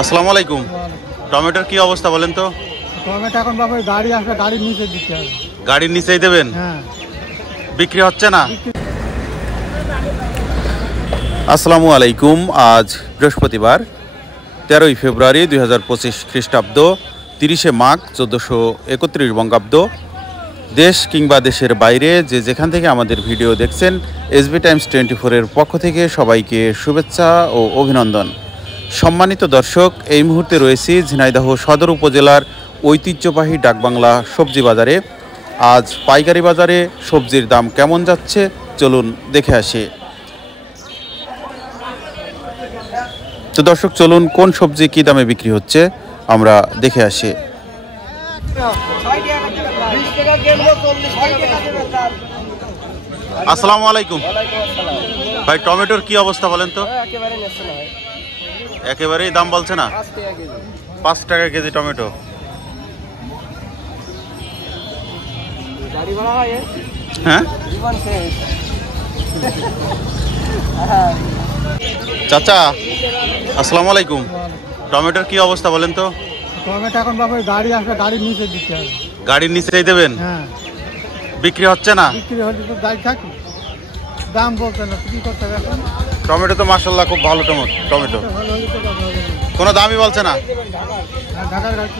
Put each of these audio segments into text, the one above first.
আসসালামু আলাইকুম। টমেটোর কি অবস্থা বলেন তো? টমেটো এখন বাবা গাড়ি আসবে, গাড়ির নিচে দিতে হবে। গাড়ির নিচেই দেবেন? হ্যাঁ। বিক্রি হচ্ছে না? আসসালামু আলাইকুম। আজ বৃহস্পতিবার 13ই ফেব্রুয়ারি 2025 খ্রিস্টাব্দ, 30শে মাঘ 1431 বঙ্গাব্দ। দেশ কিংবা দেশের বাইরে যে যেখান থেকে আমাদের ভিডিও দেখছেন, এসবি টাইমস 24-এর পক্ষ থেকে সবাইকে শুভেচ্ছা ও অভিনন্দন। সম্মানিত দর্শক, এই মুহূর্তে রয়েছি ঝিনাইদহ সদর উপজেলার ঐতিহ্যবাহী ডাকবাংলা সবজি বাজারে। আজ পাইকারি বাজারে সবজির দাম কেমন যাচ্ছে চলুন দেখে আসি। তো দর্শক, চলুন কোন সবজি কী দামে বিক্রি হচ্ছে আমরা দেখে আসি। আসসালামু আলাইকুম ভাই, টমেটোর কি অবস্থা বলেন তো? একেবারেই দাম বলছে না? 5 টাকা কেজি টমেটো। হ্যাঁ চাচা, আসসালামু আলাইকুম। টমেটোর কি অবস্থা বলেন তো? টমেটো এখন বাবা গাড়ি আসবে, গাড়ির নিচে দিতে হবে। গাড়ির নিচেই দেবেন? হ্যাঁ। বিক্রি হচ্ছে না? বিক্রি হলে তো গাড়ি থাকি, দাম বলছে না, কি করতে হবে এখন? টমেটো তো মাশাআল্লাহ খুব ভালো টমেটো, ভালো হলে তো কথা হবে না। কোনো দামই বলছে না? ঢাকার গাড়ি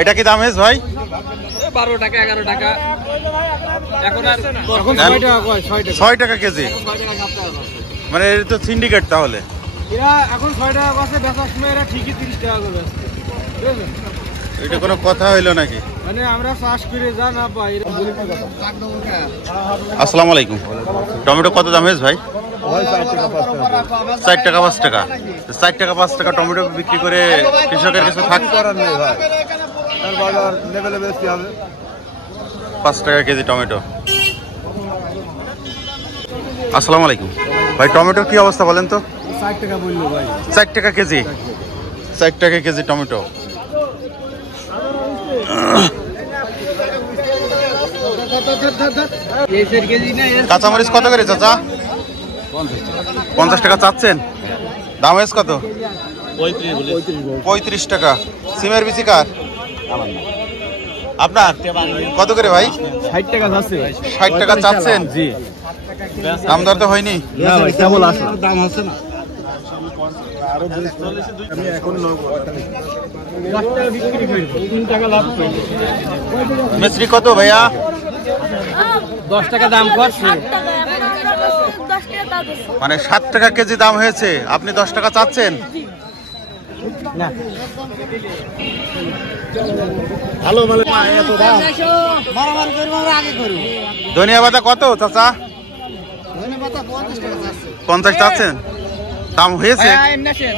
এটা কি দাম হয়েছে ভাই? 12 টাকা 11 টাকা, এখন 6 টাকা কেজি। মানে এটা তো সিন্ডিকেট তাহলে। এরা এখন 6 টাকা আছে, বেচার সময় এরা ঠিকই 30 টাকা করে বেচে। বুঝলেন? এটা কোনো কথা হইলো নাকি? মানে আমরা চাষ করে যা না পাই। আসসালামু আলাইকুম। টমেটো কত দাম হয়েছে ভাই? 4 টাকা 5 টাকা। 4 টাকা 5 টাকা টমেটো বিক্রি করে কৃষকের কিছু থাকতে পারে না ভাই। 5 টাকা কেজি টমেটো। আসসালামু আলাইকুম ভাই, টমেটোর কি অবস্থা বলেন তো? 4 টাকা বললো ভাই। 4 টাকা কেজি। 4 টাকা কেজি টমেটো। কাঁচামরিচ কত করে চাচা? 50 টাকা চাচ্ছেন? দাম হয়েছে কত? 35 টাকা। সিমের বিচি কার? আপনার কত করে ভাই? 60 টাকা যাচ্ছে ভাই। 60 টাকা চাচ্ছেন? জি। দাম দর তো হয়নি? না ভাই, কেবল আসলো, দাম হচ্ছে না। আমি এখন 10 টাকা বিক্রি করব, 3 টাকা লাভ করব। মিষ্টি কত ভাইয়া? 10 টাকা দাম করছে। মানে 7 টাকা কেজি দাম হয়েছে, আপনি 10 টাকা চাচ্ছেন? না ভালো মানে এত দাম মারামারি করব, আমরা আগে করব। ধনিয়া পাতা কত চাচা? ধনিয়া পাতা 50 টাকা যাচ্ছে। 50 চাচ্ছেন? দাম হয়েছে? এমনি আছে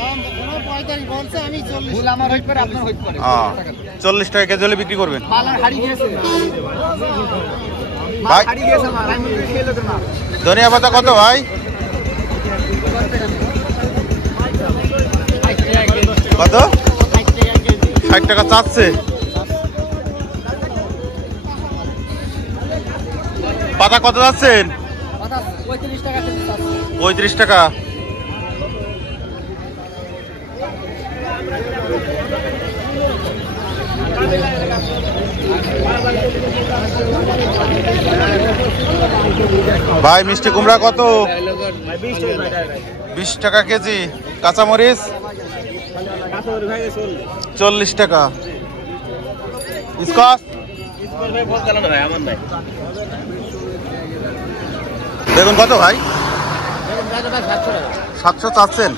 45 বলছে, আমি 40। ভুল আমার হইতে পারে, আপনার হইতে পারে। 40 টাকা কেজি হলে বিক্রি করবেন? মালার হাড়ি গিয়েছে ভাই হাড়ি গিয়েছে মাল, আমি সেই লোকের মাল। ধনিয়া পাতা কত ভাই? কত? 60 টাকা চাচ্ছে। পাতা কত যাচ্ছেন? 35 টাকা কেজি যাচ্ছে। 35 টাকা। ভাই মিষ্টি কুমড়া কত? 20 টাকা কেজি। কাঁচামরিচ 40 টাকা। স্কচ বেগুন কত ভাই? 700 চাচ্ছেন?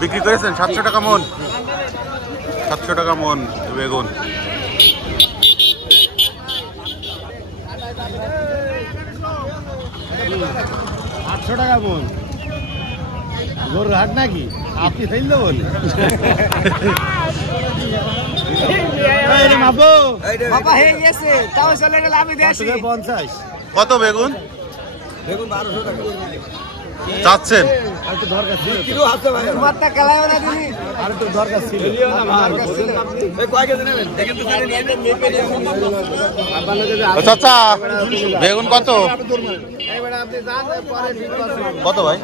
বিক্রি করেছেন? 700 টাকা মন। 700 টাকা মন বেগুন। টাকা বোন গরুর হাট নাকি? আপনি ফেললে বলে কত বেগুন? 1200 টাকা। চাচ্ছেন? চাচা বেগুন কত কত ভাই?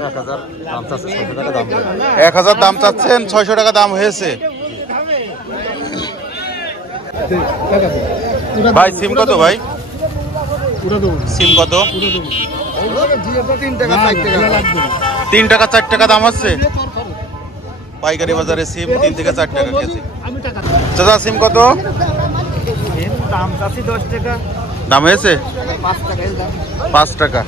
1000 দাম চাচ্ছেন, 600 টাকা দাম হয়েছে। ভাই সিম কত ভাই? সিম কত? 3 টাকা 4 টাকা দাম হচ্ছে পাইকারি বাজারে। সিম 3 থেকে 4 টাকা কেজি। চাচা সিম কত দাম? 10 টাকা দাম হয়েছে? 5 টাকা।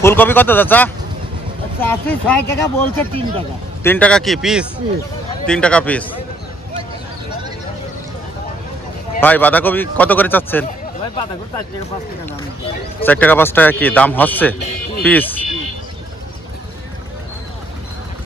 ফুলকপি কত চাচা? 6 টাকা বলছে। 3 টাকা। 3 টাকা কি পিস? 3 টাকা পিস। ভাই বাঁধাকপি কত করে চাচ্ছেন? 4 টাকা 5 টাকা কি দাম হচ্ছে পিস?